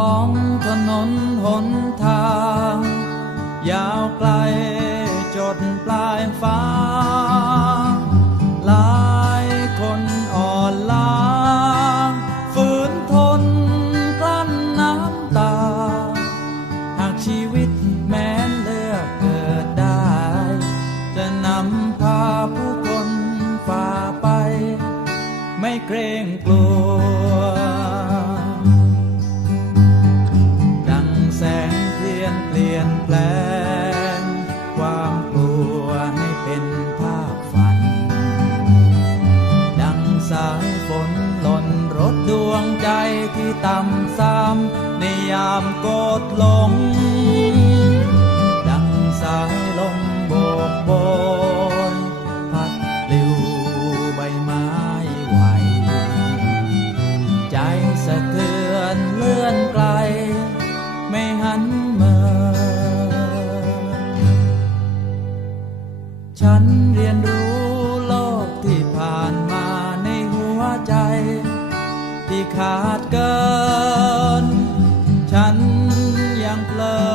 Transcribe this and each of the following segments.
ท้องถนนหนทาง ยาวไกลจดปลายฟ้า หลายคนอ่อนล้าฝืนทนกลั้นน้ำตา หากชีวิตแม้นเลือกเกิดได้ จะนำพาผู้คนฝ่าไป ไม่เกรงกลัว ที่ต่ำซ้ำในยามโกดหลง ดังสายลมโบกโบยพัดปลิวใบไม้ไหว ใจสะเทือนเลื่อนไกล ไม่หันเมือฉันเรียนรู้ ขาดเกิน ฉันยังเพลิน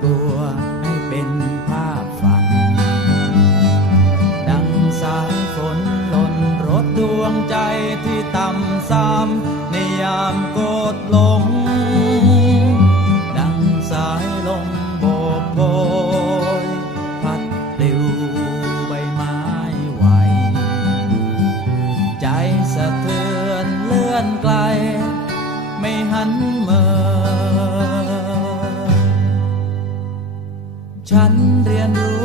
ความกลัวให้เป็นภาพฝัน ดังสายฝนหล่นรถดวงใจที่ต่ำซ้ำในยามโกดหลง ดังสายลมโบกโบยพัดปลิวใบไม้ไหว ใจสะเทือนเลื่อนไกล ไม่หันเมอ ฉันเรียนรู้